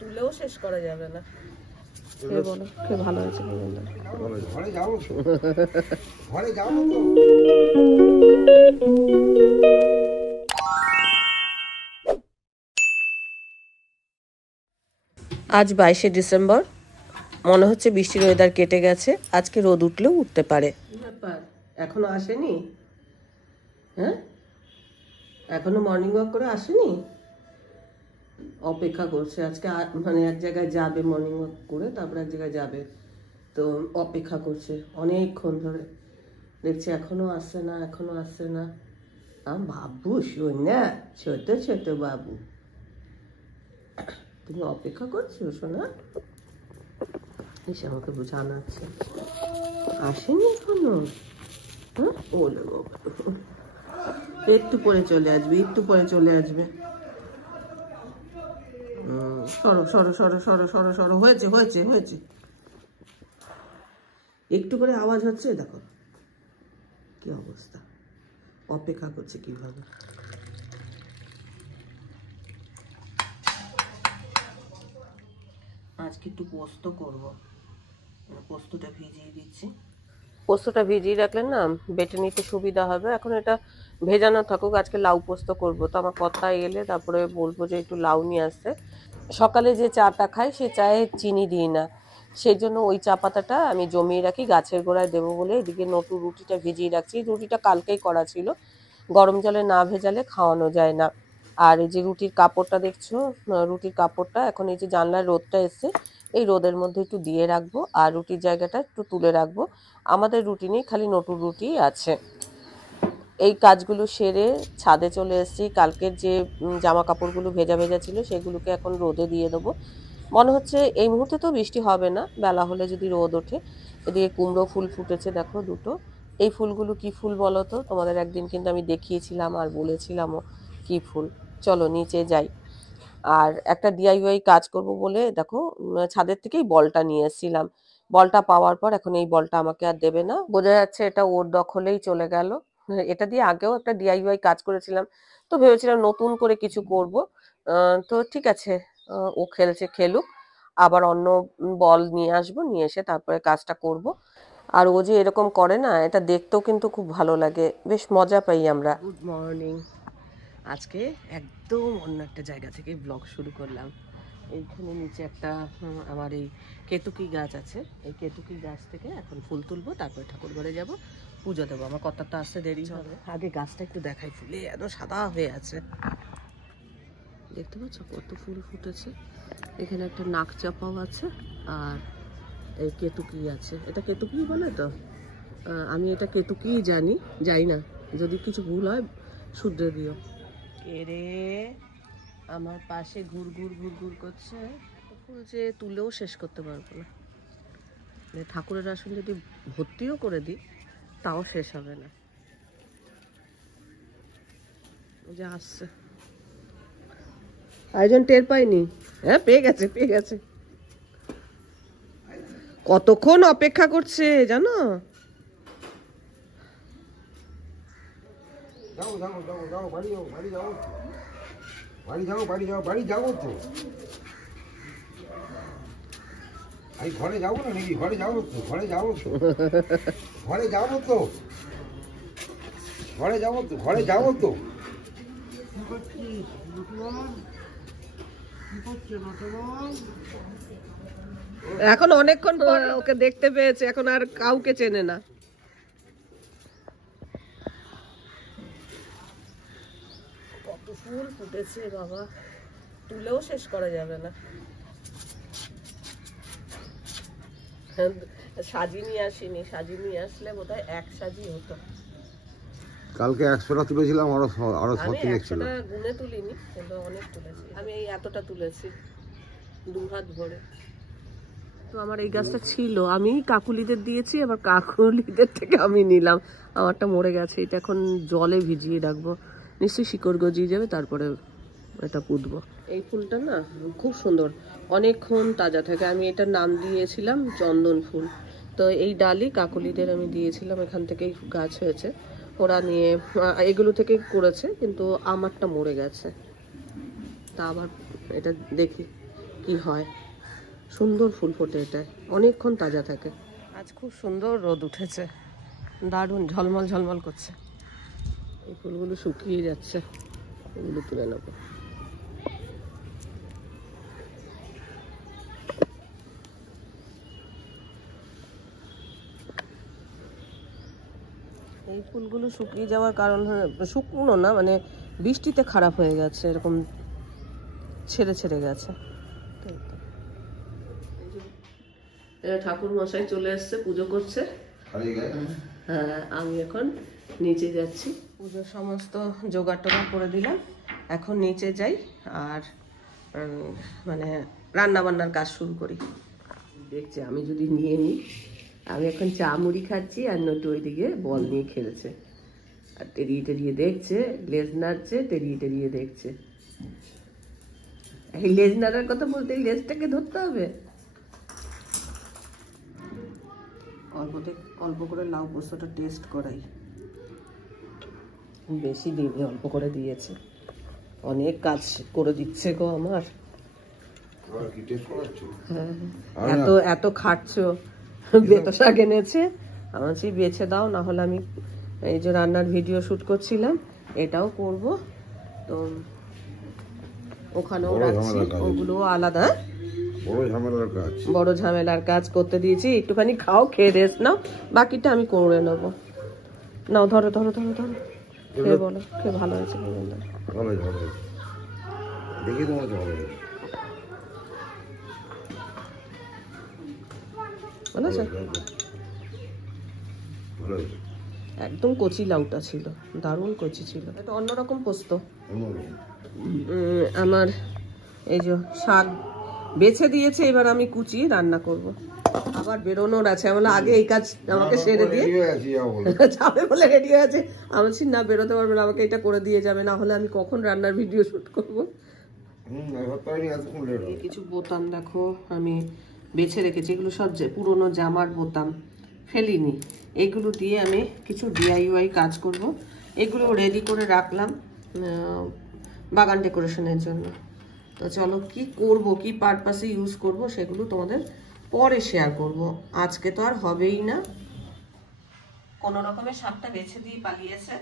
তুলেও শেষ করা যাবে না। কে বলো কে ভালো হয়েছে ঘরে যাবো তো ঘরে যাবো তো। আজ 22শে ডিসেম্বর, মনে হচ্ছে বৃষ্টির ওয়েদার কেটে গেছে, আজকে রোদ উঠলেও উঠতে পারে। ব্যাপার এখনো আসেনি? হ্যাঁ, এখনো মর্নিং ওয়াক করে আসেনি, অপেক্ষা করছে। আজকে মানে এক জায়গায় যাবে মর্নিং ওয়াক করে, তারপর এক জায়গায় যাবে, তো অপেক্ষা করছে অনেকক্ষণ ধরে। দেখছি এখনো আসছে না, এখনো আসছে না। বাবু শোনা, ছোট ছোট বাবু, তুমি অপেক্ষা করছো শোনা? এসে আমাকে জানাচ্ছে আসেনি এখনো। হ্যাঁ, ওলে বাবা, একটু পরে চলে আসবে, একটু পরে চলে আসবে। সরো সরো সরো সরো সরো সরো, হয়েছে হয়েছে হয়েছে। একটু করে আওয়াজ হচ্ছে, দেখো কি অবস্থা, অপেক্ষা করছে কিভাবে। আজকে একটু পোস্ত করব, পোস্তটা ভিজিয়ে দিচ্ছি। পোস্তটা ভিজিয়ে রাখলে না বেটে নিতে সুবিধা হবে। এখন এটা ভেজানো থাকুক, আজকে লাউ পোস্ত করব। তো আমার কথা এলে তারপরে বলবো যে একটু লাউ নিয়ে আসতে। সকালে যে চাটা খাই সে চায়ে চিনি দিই না, সেই জন্য ওই চা পাতাটা আমি জমিয়ে রাখি, গাছের গোড়ায় দেবো বলে। এদিকে নটু রুটিটা ভিজিয়ে রাখছি, রুটিটা কালকেই করা ছিল, গরম জলে না ভেজালে খাওয়ানো যায় না। আর এই যে রুটির কাপড়টা দেখছো, রুটির কাপড়টা এখন এই যে জানলার রোদটা এসছে, এই রোদের মধ্যে একটু দিয়ে রাখবো, আর রুটির জায়গাটা একটু তুলে রাখবো। আমাদের রুটি নেই, খালি নটুর রুটি আছে। এই কাজগুলো সেরে ছাদে চলে এসেছি। কালকের যে জামা কাপড়গুলো ভেজা ভেজা ছিল সেগুলোকে এখন রোদে দিয়ে দেবো। মনে হচ্ছে এই মুহূর্তে তো বৃষ্টি হবে না, বেলা হলে যদি রোদ ওঠে। এদিকে কুমড়ো ফুল ফুটেছে দেখো দুটো। এই ফুলগুলো কি ফুল বলো তো? তোমাদের একদিন কিন্তু আমি দেখিয়েছিলাম আর বলেছিলামও কি ফুল। চলো নিচে যাই। আর একটা ডিআইওয়াই কাজ করব বলে দেখো ছাদের থেকেই বলটা নিয়ে এসেছিলাম। বলটা পাওয়ার পর এখন এই বলটা আমাকে আর দেবে না, বোঝা যাচ্ছে এটা ওর দখলেই চলে গেল। এটা দিয়ে আগেও একটা ডিআইওয়াই কাজ করেছিলাম, তো ভেবেছিলাম নতুন করে কিছু করব। তো ঠিক আছে, ও খেলছে খেলুক, আবার অন্য বল নিয়ে আসবো, নিয়ে এসে তারপরে কাজটা করব। আর ও যে এরকম করে না, এটা দেখতেও কিন্তু খুব ভালো লাগে, বেশ মজা পাই আমরা। Good morning. আজকে একদম অন্য একটা জায়গা থেকে ব্লগ শুরু করলাম। এইখানে নিচে একটা আমার এই কেতুকি গাছ আছে, এই কেতুকি গাছ থেকে এখন ফুল তুলবো, তারপরে ঠাকুর ঘরে যাবো, পুজো দেবো। আমার কতটা আসতে দেরি হবে, আগে গাছটা একটু দেখাই, ফুলে এত সাদা হয়ে আছে। দেখতে পাচ্ছ কত ফুল ফুটেছে। এখানে একটা নাক চাপাও আছে, আর এই কেতুকি আছে। এটা কেতুকি বলে তো, আমি এটা কেতুকি জানি, যাই না, যদি কিছু ভুল হয় শুধরে দিও। কে রে আমার পাশে ঘুর ঘুর ঘুর ঘুর করছে? ফুল যে তুলেও শেষ করতে পারবো না, মানে ঠাকুরের আসন যদি ভর্তিও করে দিই তাও শেষ হবে না। ও যে আসছে, আয়োজন টের পাইনি। হ্যাঁ, পেয়ে গেছে পেয়ে গেছে, কতক্ষণ অপেক্ষা করছে জানো? যাও যাও যাও যাও বাড়ি যাও, বাড়ি যাও, বাড়ি যাও, বাড়ি যাও, বাড়ি যাবো তো। আমি ঘরে যাবো না নাকি? ঘরে যাবো তো, ঘরে যাবো তো, ঘরে যাবো তো, ঘরে যাবো তো, ঘরে যাবো তো। এখন অনেকক্ষণ পর ওকে দেখতে পেয়েছে, এখন আর কাউকে চেনে না। কত ফুল ফুটেছে বাবা, তুলেও শেষ করা যাবে না। সাজি নিয়ে আসিনি, সাজি নিয়ে আসলে বোধহয় এক সাজি হতো। কালকে 100টা তুলেছিলাম, আরো আমি 100টা গুনে তুলিনি, কিন্তু অনেক তুলেছি। আমি এই এতটা তুলেছি 2 হাত ভরে। তো আমার এই গাছটা ছিল, আমি কাকুলিদের দিয়েছি, আবার কাকুলিদের থেকে আমি নিলাম। আমারটা মরে গেছে, এটা এখন জলে ভিজিয়ে রাখবো, নিশ্চয়ই শিকড় গজিয়ে যাবে, তারপরে এটা পুঁতবো। এই ফুলটা না খুব সুন্দর, অনেকক্ষণ তাজা থাকে। আমি এটার নাম দিয়েছিলাম চন্দন ফুল। তো এই ডালি কাকুলিদের আমি দিয়েছিলাম, এখান থেকেই গাছ হয়েছে, ওরা নিয়ে এগুলো থেকে করেছে, কিন্তু আমারটা মরে গেছে। তা আবার এটা দেখি কি হয়। সুন্দর ফুল ফোটে, এটা অনেকক্ষণ তাজা থাকে। আজ খুব সুন্দর রোদ উঠেছে, দারুণ ঝলমল ঝলমল করছে। এই ফুলগুলো শুকিয়ে যাচ্ছে, এগুলো তুলে নেব। এই ফুলগুলো শুকিয়ে যাওয়ার কারণ, শুকনো না মানে বৃষ্টিতে খারাপ হয়ে গেছে, এরকম ছেড়ে ছেড়ে গেছে। ঠাকুর মশাই চলে এসছে, পুজো করছে। হ্যাঁ, আমি এখন নিচে যাচ্ছি। পুজোর সমস্ত জোগাড় টোগাড় করে দিলাম, এখন নিচে যাই আর মানে রান্না বান্নার কাজ শুরু করি। দেখছি আমি যদি নিয়ে নিই, আমি এখন চা মুড়ি খাচ্ছি আর নটু ওইদিকে বল নিয়ে খেলছে আর টেরিয়ে টেরিয়ে দেখছে, লেজ নাড়ছে, টেরিয়ে টেরিয়ে দেখছে। এই লেজ নাড়ার কথা বলতে লেজটাকে ধরতে হবে। অল্প করে লাউ পোস্তটা টেস্ট করাই, বেশি দিইনি, অল্প করে দিয়েছে। অনেক কাজ করে দিচ্ছে গো আমার। হ্যাঁ, এত খাটছো। বেতো শাক এনেছে, আমার সেই বেছে দাও, না হলে আমি এই যে রান্নার ভিডিও শুট করছিলাম এটাও করব, তো ওখানেও রাখছি, ওগুলো আলাদা। বড় ঝামেলার কাজ করতে দিয়েছি। একটুখানি খাও, খেয়ে রেস্ট নাও, বাকিটা আমি করে নেবো। নাও ধরো ধরো ধরো ধরো, খেয়ে বলো খেয়ে ভালো হয়েছে। একদম কচি লাউটা ছিল, দারুণ কচি ছিল, এটা অন্যরকম পোস্ত। আমার এই যে শাক বেছে দিয়েছে, এবার আমি কুচিয়ে রান্না করব। আবার বেরোনোর আছে, আমার আগে এই কাজ আমাকে সেরে দিয়ে যাবে বলে রেডি হয়ে আছে। আমি বলছি না, বেরোতে পারবে না, আমাকে এটা করে দিয়ে যাবে, না হলে আমি কখন রান্নার ভিডিও শুট করবো। কিছু বোতাম দেখো আমি বেছে রেখেছি, এগুলো সব পুরোনো জামার বোতাম, ফেলিনি। এগুলো দিয়ে আমি কিছু DIY কাজ করব। এগুলো রেডি করে রাখলাম বাগান ডেকোরেশনের জন্য। তো চলো কি করব, কি পারপাসে ইউজ করব সেগুলো তোমাদের পরে শেয়ার করব, আজকে তো আর হবেই না। কোনো রকমের শাকটা বেছে দিয়ে পালিয়েছে,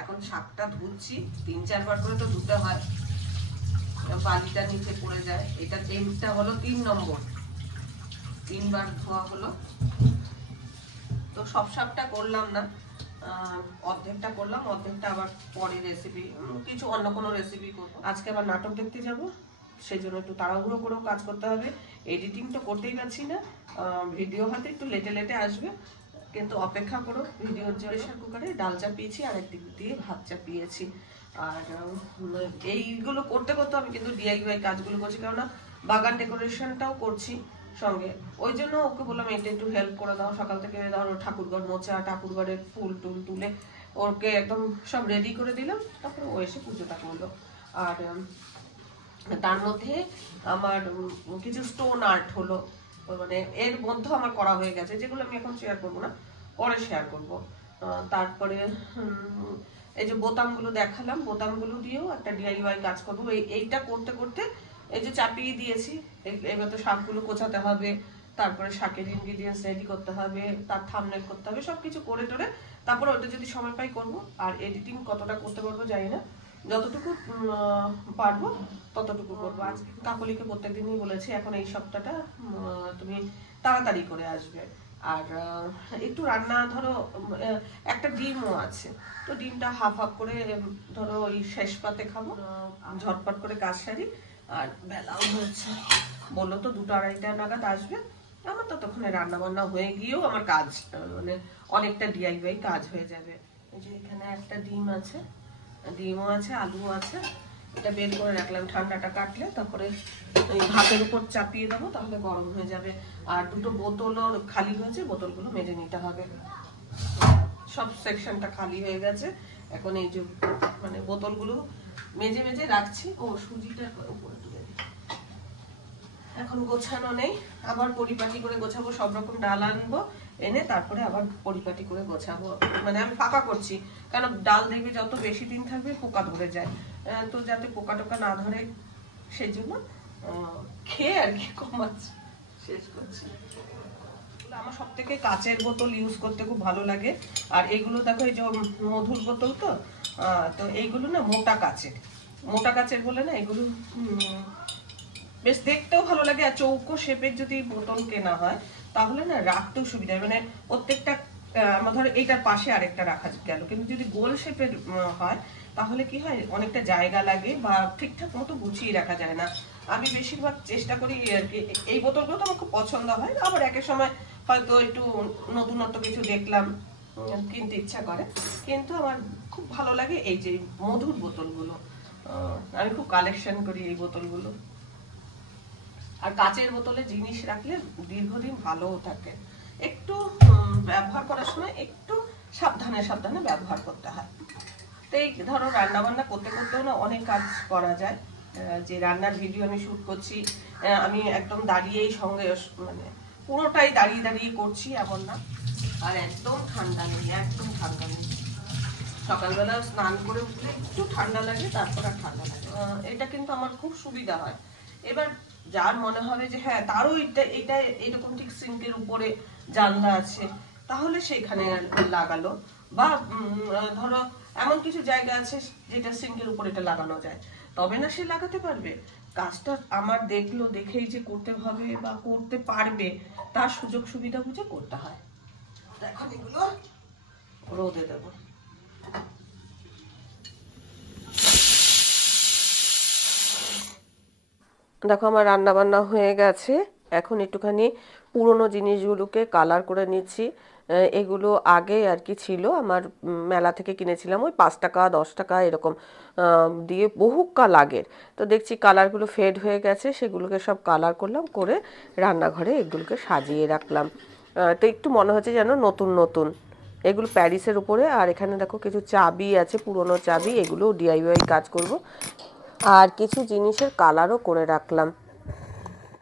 এখন শাকটা ধুচ্ছি, 3-4 বার করে তো ধুতে হয়, বালিটা নিচে পড়ে যায়। এটা হলো 3 নম্বর, 3 বার ধোয়া হলো। তো সব শাকটা করলাম না, অর্ধেকটা করলাম, অর্ধেকটা আবার পরে রেসিপি, কিছু অন্য কোনো রেসিপি করবো। আজকে আবার নাটক দেখতে যাব, সেই জন্য একটু তাড়াহুড়ো করেও কাজ করতে হবে। এডিটিং তো করতেই পারছি না, ভিডিও হয়তো একটু লেটে লেটে আসবে, কিন্তু অপেক্ষা করো ভিডিওর জন্য। প্রেসার কুকারে ডাল চাপিয়েছি আর একদিক দিয়ে ভাত চাপিয়েছি। আর এইগুলো করতে করতে আমি কিন্তু DIY কাজগুলো করছি, কেননা বাগান ডেকোরেশনটাও করছি সঙ্গে। ওই জন্য ওকে বললাম এটা একটু হেল্প করে দাও। সকাল থেকে ধরো ঠাকুরঘর মোছা, ঠাকুরঘরের ফুল টুল তুলে ওকে একদম সব রেডি করে দিলাম, তারপরে ও এসে পুজোটা করলো। আর তার মধ্যে আমার কিছু স্টোন আর্ট হলো, মানে এর মধ্যে আমার করা হয়ে গেছে, যেগুলো আমি এখন শেয়ার করবো না, পরে শেয়ার করবো। তারপরে এই যে বোতামগুলো দেখালাম, বোতামগুলো দিয়েও একটা DIY কাজ করবো। এইটা করতে করতে এই যে চাপিয়ে দিয়েছি, এবার তো শাকগুলো কোচাতে হবে, তারপরে শাকের ইনগ্রিডিয়েন্টস রেডি করতে হবে, তার থাম্বনেল করতে হবে, সবকিছু করে টোরে তারপরে ওটা যদি সময় পাই করবো। আর এডিটিং কতটা করতে পারবো জানি না, যতটুকু পারবো ততটুকু করবো। আজকে কাকলিকে প্রত্যেকদিনই বলেছি এখন এই সপ্তাহটা তুমি তাড়াতাড়ি করে আসবে। আর একটু রান্না ধরো, একটা ডিমও আছে, তো ডিমটা হাফ হাফ করে ধরো ওই শেষ পাতে খাবো, ঝটপট করে কাজ সারি। আর বেলাও হয়েছে, বললো তো 2টা-2:30 নাগাদ আসবে, আমার ততক্ষণে রান্না বান্না হয়ে গিয়েও আমার কাজ মানে অনেকটা DIY কাজ হয়ে যাবে। এই যে এখানে একটা ডিম আছে, ডিমও আছে, আলুও আছে, এটা বের করে রাখলাম, ঠান্ডাটা কাটলে তারপরে ভাতের উপর চাপিয়ে দেবো, তাহলে গরম হয়ে যাবে। আর 2টো বোতলও খালি হয়েছে, বোতলগুলো মেজে নিতে হবে। সব সেকশনটা খালি হয়ে গেছে, এখন এই যে মানে বোতলগুলো মেজে মেজে রাখছি। ও সুজিটা উপরে তুলে দিই, এখন গোছানো নেই, আবার পরিপাটি করে গোছাবো। সব রকম ডাল আনবো, এনে তারপরে আবার পরিপাটি করে গোছাবো। মানে আমি ফাঁকা করছি, কারণ ডাল দেখবে যত বেশি দিন থাকবে পোকা ধরে যায়, তো যাতে পোকা টোকা না ধরে সেই জন্য খেয়ে আর কি কমাচ্ছি, শেষ করছি। আমার সব থেকে কাচের বোতল ইউজ করতে খুব ভালো লাগে। আর এগুলো দেখো এই যে মধুর বোতল, তো এইগুলো না মোটা কাচের বলে না এগুলো বেশ দেখতেও ভালো লাগে। আর চৌকো শেপের যদি বোতল কেনা হয় তাহলে না রাখতেও সুবিধা হয়, মানে প্রত্যেকটা ধরো এইটার পাশে আরেকটা রাখা গেল। কিন্তু যদি গোল শেপের হয় তাহলে কি হয়, অনেকটা জায়গা লাগে বা ঠিকঠাক মতো গুছিয়ে রাখা যায় না। আমি বেশিরভাগ চেষ্টা করি আর কি, এই বোতলগুলো তো আমার খুব পছন্দ হয়। আবার একের সময় হয়তো একটু নতুনত্ব কিছু দেখলাম, কিনতে ইচ্ছা করে। কিন্তু আমার খুব ভালো লাগে এই যে মধুর বোতলগুলো, আমি খুব কালেকশন করি এই বোতলগুলো। আর কাচের বোতলে জিনিস রাখলে দীর্ঘদিন ভালোও থাকে। একটু ব্যবহার করার সময় একটু সাবধানে ব্যবহার করতে হয়। তো এই ধরো রান্না বান্না করতে করতেও না অনেক কাজ করা যায়। যে রান্নার ভিডিও আমি শুট করছি, আমি একদম দাঁড়িয়েই সঙ্গে মানে পুরোটাই দাঁড়িয়ে করছি এমন না। আর একদম ঠান্ডা নেই। সকালবেলা স্নান করে উঠলে একটু ঠান্ডা লাগে, তারপর আর ঠান্ডা লাগে। এটা কিন্তু আমার খুব সুবিধা হয়। এবার যার মনে হবে যে হ্যাঁ তারও এটা এরকম ঠিক সিঙ্কের উপরে জানলা আছে, তাহলে সেইখানে লাগালো। বা ধরো এমন কিছু জায়গা আছে যেটা সিঙ্কের উপরে এটা লাগানো যায়, তবে না সে লাগাতে পারবে। কাজটা আমার দেখেই যে করতে হবে বা করতে পারবে তার সুযোগ সুবিধা বুঝে করতে হয়। এখন এগুলো রোদে দেবো। দেখো আমার রান্না বান্না হয়ে গেছে। এখন একটুখানি পুরনো জিনিসগুলোকে কালার করে নিচ্ছি। এগুলো আগে আর কি ছিল আমার, মেলা থেকে কিনেছিলাম, ওই 5 টাকা 10 টাকা এরকম দিয়ে, বহুকাল আগের। তো দেখছি কালারগুলো ফেড হয়ে গেছে, সেগুলোকে সব কালার করলাম, করে রান্নাঘরে এগুলোকে সাজিয়ে রাখলাম। তো একটু মনে হচ্ছে যেন নতুন নতুন। এগুলো প্যারিসের উপরে। আর এখানে দেখো কিছু চাবি আছে, পুরনো চাবি, এগুলো ডিআইওয়াই কাজ করব। আর কিছু জিনিসের কালারও করে রাখলাম।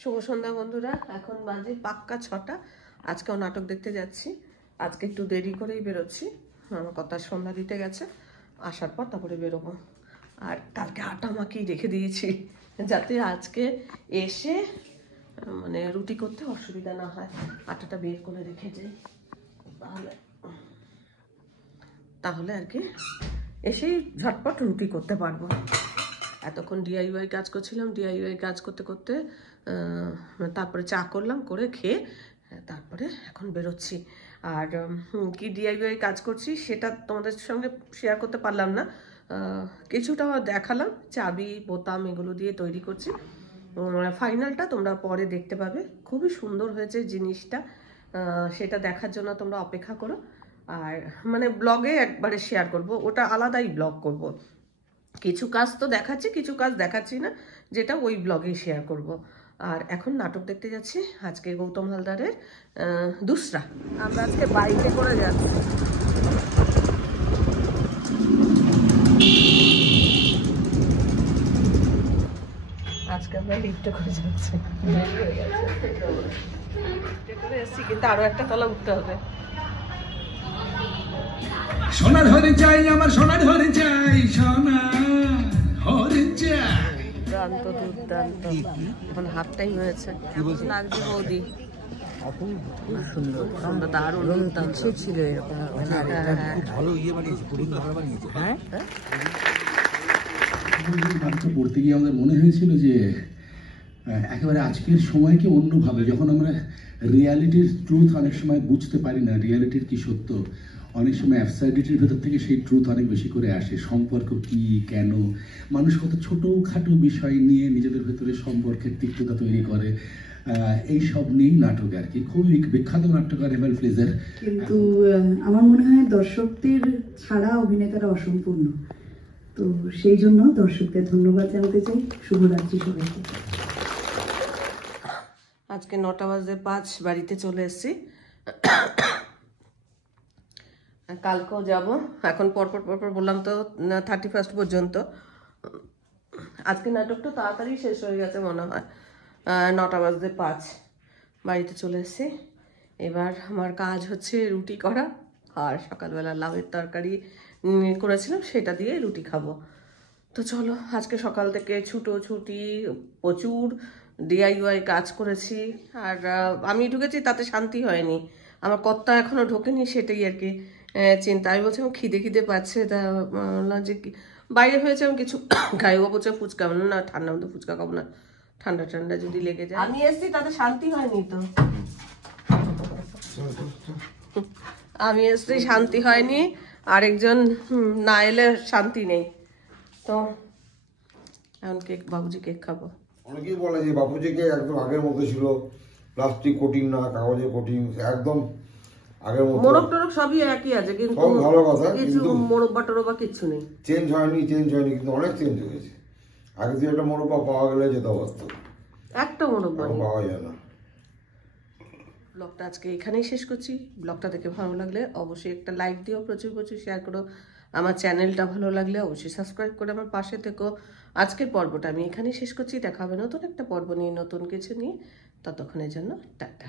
শুভ সন্ধ্যা বন্ধুরা, এখন বাজে পাক্কা 6টা। আজকেও নাটক দেখতে যাচ্ছি। আজকে একটু দেরি করেই বেরোচ্ছি, আমার কথা সন্ধ্যা দিতে গেছে, আসার পর তারপরে বেরোবো। আর কালকে আটা মাখিয়ে রেখে দিয়েছি, যাতে আজকে এসে মানে রুটি করতে অসুবিধা না হয়। আটাটা বের করে রেখে যাই, তাহলে আর কি এসেই ঝটপট রুটি করতে পারবো। এতক্ষণ ডিআইওয়াই কাজ করছিলাম, ডিআইওয়াই কাজ করতে করতে তারপরে চা করলাম, করে খেয়ে তারপরে এখন বেরোচ্ছি। আর কি ডিআইওয়াই কাজ করছি সেটা তোমাদের সঙ্গে শেয়ার করতে পারলাম না, কিছুটা দেখালাম। চাবি বোতাম এগুলো দিয়ে তৈরি করছি। ফাইনালটা তোমরা পরে দেখতে পাবে, খুবই সুন্দর হয়েছে জিনিসটা। সেটা দেখার জন্য তোমরা অপেক্ষা করো। আর মানে ব্লগে একবারে শেয়ার করব, ওটা আলাদাই ব্লগ করব। কিছু কাজ তো দেখাচ্ছি, কিছু কাজ দেখাচ্ছি না, যেটা ওই ব্লগে শেয়ার করব। আর এখন নাটক দেখতে যাচ্ছি, আজকে গৌতম হালদারের দুসরা। আমরা আজকে বাইকে করে যাচ্ছি। আজকে আমরা লিফটে করে যাচ্ছি, লিফটে করে এসছি, কিন্তু আরো একটা তলা উঠতে হবে। সোনার হরিণ চাই, আমার সোনার হরিণ চাই, সোনার হরিণ চাই। দুর্দান্ত। এখন হাফ টাইম হয়েছে, লাগছে বৌদি, খুব সুন্দর, দারুণ দুর্দান্ত ছিল। পড়তে গিয়ে আমাদের মনে হয়েছিল যে একেবারে আজকের সময়কে অন্যভাবে, যখন আমরা রিয়ালিটির ট্রুথ অনেক সময় বুঝতে পারি না, রিয়ালিটির কি সত্য, অনেক সময় অ্যাবসার্ডিটির ভেতর থেকে সেই ট্রুথ অনেক বেশি করে আসে। সম্পর্ক কি, কেন মানুষ কত ছোটোখাটো বিষয় নিয়ে নিজেদের ভেতরে সম্পর্কের তিক্ততা তৈরি করে, এই সব নিয়েই নাটক আর কি। খুবই বিখ্যাত নাট্যকার এমেল ফ্লেজার। কিন্তু আমার মনে হয় দর্শকদের ছাড়া অভিনেতারা অসম্পূর্ণ, তো সেই জন্য দর্শকদের ধন্যবাদ জানাতে চাই। শুভরাত্রি সবাইকে। আজকে 9:05 বাড়িতে চলে এসেছি। কালকেও যাব, এখন পরপর বললাম তো 31 পর্যন্ত। আজকে নাটকটা তাড়াতাড়ি শেষ হয়ে গেছে মনে হয়, 9:05 বাড়িতে চলে এসেছি। এবার আমার কাজ হচ্ছে রুটি করা, আর সকালবেলা লাউয়ের তরকারি করেছিলাম, সেটা দিয়ে রুটি খাবো। তো চলো, আজকে সকাল থেকে ছুটি প্রচুর ডিআইওয়াই কাজ করেছি। আর আমি ঢুকেছি তাতে শান্তি হয়নি, আমার কর্তা এখনো ঢোকেনি, সেটাই আর কি চিন্তা। আমি বলছি আমার খিদে পাচ্ছে, তা বললাম যে বাইরে হয়েছে আমি কিছু খাইবো, বলছে ফুচকা, না ঠান্ডা মতো ফুচকা খাবো না, ঠান্ডা যদি লেগে যায়। আমি এসছি তাতে শান্তি হয়নি তো, আমি এসছি শান্তি হয়নি, আরেকজন না এলে শান্তি নেই। তো এখন বাবুজি কেক খাবো। অনেকেই বলে যে বাপুজি কেক একদম আগের মতো ছিল, প্লাস্টিক কোটিং না, কাগজের কোটিং, একদম আগের মতো। মোরগ টোরগ সবই একই আছে, কিন্তু সব ভালো কথা, কিছু কিন্তু মোরব্বা টোরব্বা কিচ্ছু নেই, চেঞ্জ হয়নি, কিন্তু অনেক চেঞ্জ হয়েছে। আগে থেকে একটা মোরব্বা পাওয়া গেলে যেতে পারত, একটা মোরব্বা এখন পাওয়া যায় না। ব্লগটা আজকে এখানেই শেষ করছি। ব্লগটা দেখে ভালো লাগলে অবশ্যই একটা লাইক দিও, প্রচুর শেয়ার করো। আমার চ্যানেলটা ভালো লাগলে অবশ্যই সাবস্ক্রাইব করে আমার পাশে থেকো। আজকের পর্বটা আমি এখানেই শেষ করছি, দেখা হবে নতুন একটা পর্ব নিয়ে, নতুন কিছু নিয়ে। ততক্ষণের জন্য টাটা।